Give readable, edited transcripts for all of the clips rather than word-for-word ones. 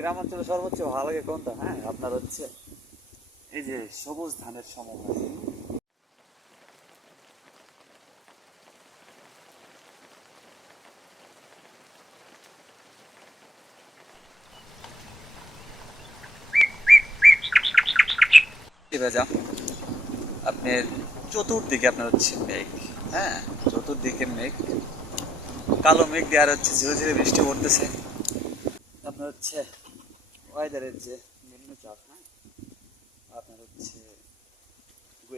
গ্রাম অঞ্চলে সর্বোচ্চ ভালো লাগে কোনটা? হ্যাঁ, আপনার হচ্ছে এই যে সবুজ ধানের সমন্বয়। ভেজা আপনার চতুর্দিকে আপনার হচ্ছে মেঘ। হ্যাঁ, চতুর্দিকে মেঘ, কালো মেঘ দিয়ে আর হচ্ছে ঝিরে ঝিরে বৃষ্টি পড়তেছে। আপনার হচ্ছে ওয়েদারের যে নিম্নচাপ, হ্যাঁ আপনার হচ্ছে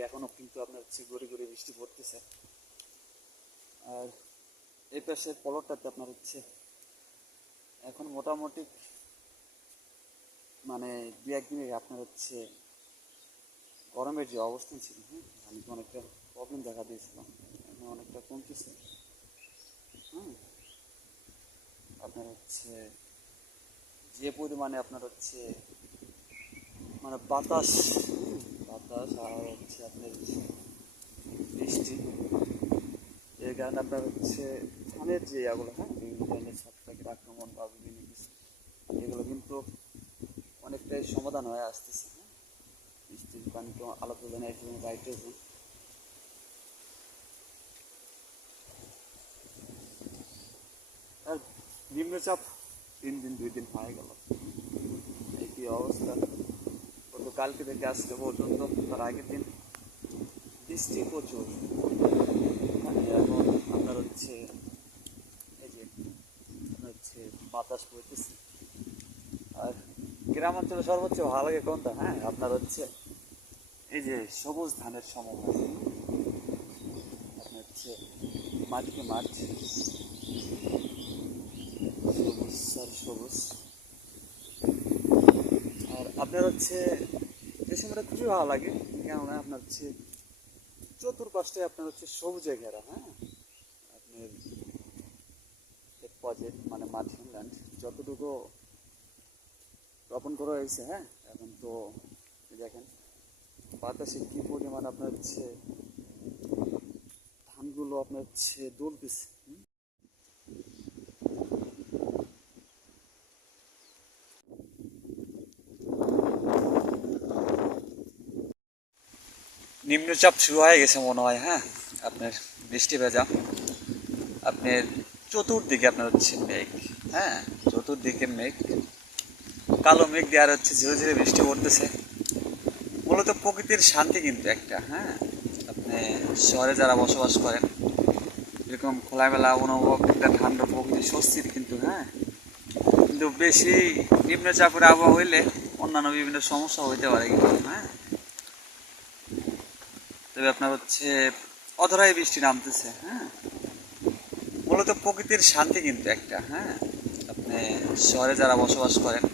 এখনো কিন্তু আপনার হচ্ছে গড়ি গড়ি বৃষ্টি পড়তেছে। আর এই পাশের পলটটাতে আপনার হচ্ছে এখন মোটামুটি মানে দু একদিনে আপনার হচ্ছে গরমের যে অবস্থান ছিল, হ্যাঁ আমি তো অনেকটা প্রবলেম দেখা দিয়েছিল, এখন অনেকটা কমতেছে। হুম, আপনার হচ্ছে যে পরিমাণে আপনার হচ্ছে মানে বাতাস, বাতাস আর হচ্ছে আপনার বৃষ্টি, এর কারণে আপনার হচ্ছে ধানের যে ইয়াগুলো, হ্যাঁ বিভিন্ন ধরনের ছত্রাকের আক্রমণ বা বিভিন্ন কিছু, এগুলো কিন্তু অনেকটাই সমাধান হয়ে আসতেছে। হ্যাঁ, বৃষ্টির পানি তো আলাদা নাইট্রোজেন রাইট্রোজেন। আর নিম্নচাপ 3 দিন 2 দিন হয়ে গেল, এই কি অবস্থা। গত কালকে থেকে আজকে পর্যন্ত, তার আগের দিন বৃষ্টি প্রচুর। মানে এখন আপনার হচ্ছে এই যে আপনার হচ্ছে বাতাস বইতেছে। আর গ্রাম অঞ্চলে সর্বোচ্চ ভালো লাগে কোনটা? হ্যাঁ, আপনার হচ্ছে এই যে সবুজ ধানের সমন্বয়। আপনার হচ্ছে মাঠকে মাঠ, সবুজ আর সবুজ। আর আপনার হচ্ছে এই সময়টা খুবই ভালো লাগে, কেননা আপনার হচ্ছে চতুর্পাশে আপনার হচ্ছে সবুজে ঘেরা। হ্যাঁ, আপনার প্রজেক্ট মানে মার্টিন ল্যান্ড যতটুকু রোপণ করা হয়েছে, হ্যাঁ এখন তো দেখেন বাতাসে কি পরিমাণ আপনার হচ্ছে ধানগুলো আপনার হচ্ছে দুলতেছে। নিম্নচাপ শুরু হয়ে গেছে মনে হয়। হ্যাঁ, আপনার বৃষ্টি ভেজা আপনার চতুর্দিকে আপনার হচ্ছে মেঘ। হ্যাঁ, চতুর্দিকে মেঘ, কালো মেঘ দিয়ে আর হচ্ছে ঝিরে ঝিরে বৃষ্টি পড়তেছে। মূলত প্রকৃতির শান্তি কিন্তু একটা। হ্যাঁ, আপনি শহরে যারা বসবাস করেন এরকম খোলামেলা অনুভব, একটা ঠান্ডা প্রকৃতি স্বস্তির কিন্তু। হ্যাঁ, কিন্তু বেশি নিম্নচাপের আবহাওয়া হইলে অন্যান্য বিভিন্ন সমস্যা হইতে পারে কিন্তু। হ্যাঁ, তবে আপনার হচ্ছে অধরাই বৃষ্টি নামতেছে। হ্যাঁ, মূলত প্রকৃতির শান্তি কিন্তু একটা। হ্যাঁ, আপনি শহরে যারা বসবাস করেন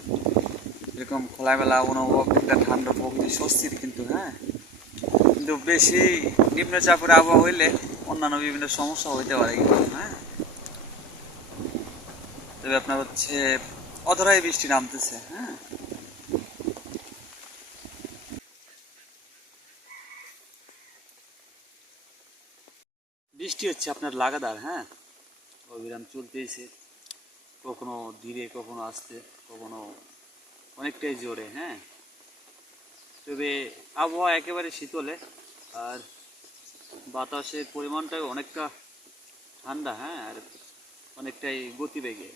এরকম খোলামেলা অনুভব, একটা ঠান্ডা প্রকৃতি স্বস্তির কিন্তু। হ্যাঁ, কিন্তু বেশি নিম্নচাপের আবহাওয়া হইলে অন্যান্য বিভিন্ন সমস্যা হইতে পারে কিন্তু। হ্যাঁ, তবে আপনার হচ্ছে অধরাই বৃষ্টি নামতেছে। হ্যাঁ, বৃষ্টি হচ্ছে আপনার লাগাতার। হ্যাঁ, অবিরাম চলতেইছে, কখনো ধীরে, কখনো আস্তে, কখনো অনেকটাই জোরে। হ্যাঁ, তবে আবহাওয়া একেবারে শীতলে, আর বাতাসের পরিমাণটাও অনেকটা ঠান্ডা। হ্যাঁ, আর অনেকটাই গতিবেগে।